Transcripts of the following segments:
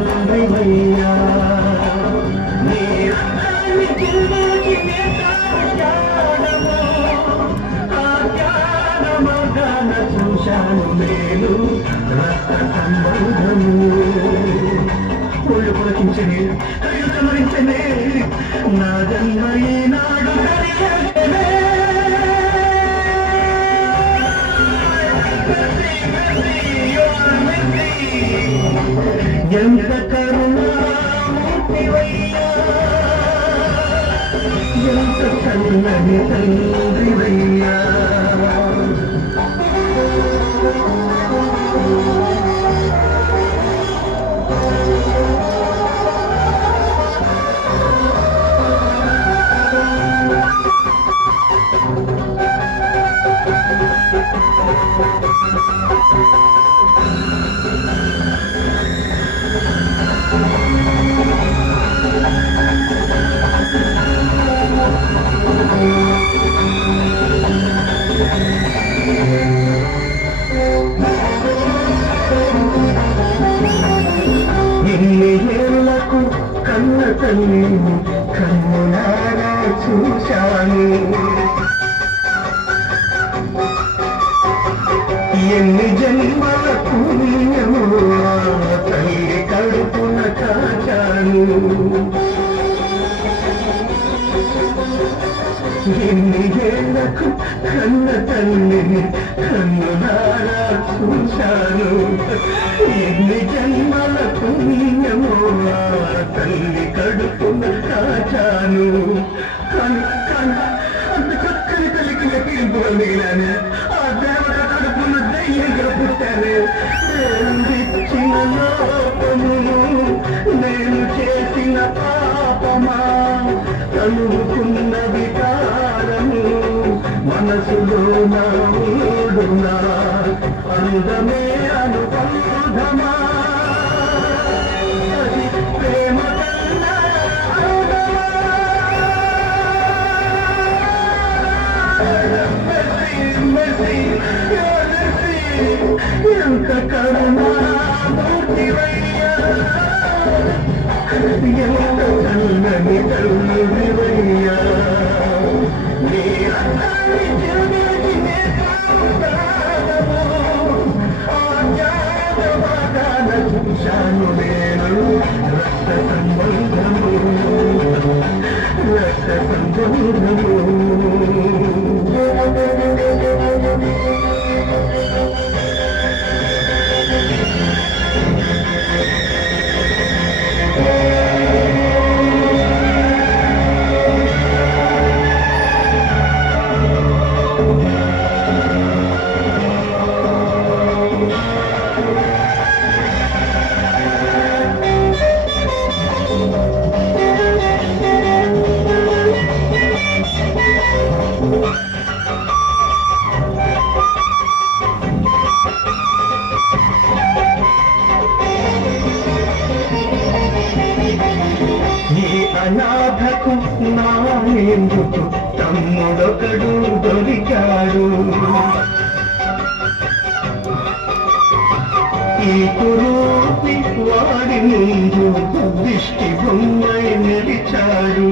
తండ్రివయ్యా నీ రక్తాన్ని చిందించి నే తాగాడము ఆ జ్ఞాన మార్గాన చూశాను నేను రక్త సంబంధము ఒళ్ళు పులకించనే కవితమరించనే నా జన్మ ఈనాడు ధన్యమే ఎంత కరుణామూర్తివయ్యా ఎంత చల్లని తండ్రివయ్యా ఎన్ని ఏళ్లకు కన్న తల్లి కన్నులారా చూశాను ఎన్ని జన్మల పుణ్యము ఆ తల్లి కడుపున కాచాను ఎన్ని ఏళ్లకు కన్న తల్లిని కన్నులారా చూశాను ఎన్ని జన్మల పుణ్యము ఆ తల్లి కడుపున కాచాను కానీ అంత చక్కని తల్లికి లెక్కింపుకోలేను ఆ దేవత కడుపున దయ్యంగా పుట్టాను ఇచ్చిన లోపమును నేను చేసిన పాపమా కలుగుకున్న వికారము మనసులో నా ఊడునా అందమే అనుబంధమా అది ప్రేమ కన్నా ఎంత కరుణామూర్తివయ్యా ఎంత చల్లని తల్లివయ్యా నీ రక్తాన్ని చిందించి నే తాగాడము ఆ జ్ఞాన మార్గాన చూశాను నేను రక్త సంబంధము రక్త సంబంధము అనాథకు నాయందుకు తమ్ముడొకడు దొరికాడు ఈ కురూపి వాడి ముందు దిష్టి బొమ్మై నిలిచాడు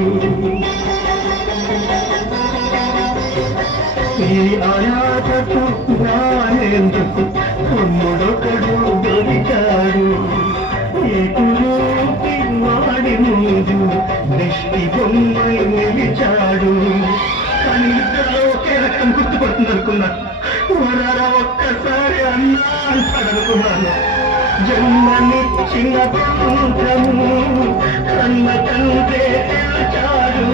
ఈ అనాథకు నాయందుకు తమ్ముడొకడు దొరికాడు ఈ కురూపి వాడి ముందు దిష్టి బొమ్మై నిలిచాడు కానీ ఇద్దరిలో ఒకే రకం గుర్తుపడుతుంది అనుకున్నా వరారా ఒక్కసారి అన్నా అంటాడనుకున్నాను జన్మనిచ్చిన బంధము కన్న తండ్రే తెలచాడు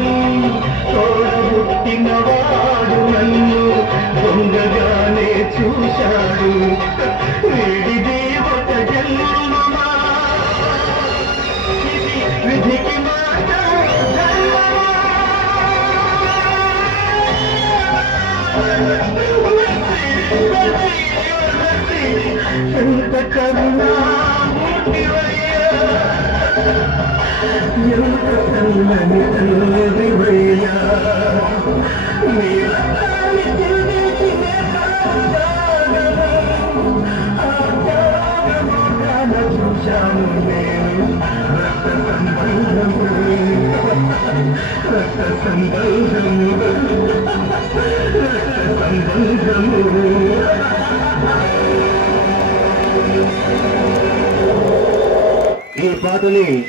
తోడబుట్టిన వాడు నన్ను దొంగగానే చూశాడు వీడిది ఒక జన్మమా ఇది విధికి మాట ఎంత కరుణామూర్తివయ్యా ఎంత చల్లని తండ్రివయ్యా నీ రక్తాన్ని చిందించి నే తాగాడము ఆ త్యాగ మార్గాన చూశాను నేను సంబంధము రక్త సంబంధము ఈ పాటని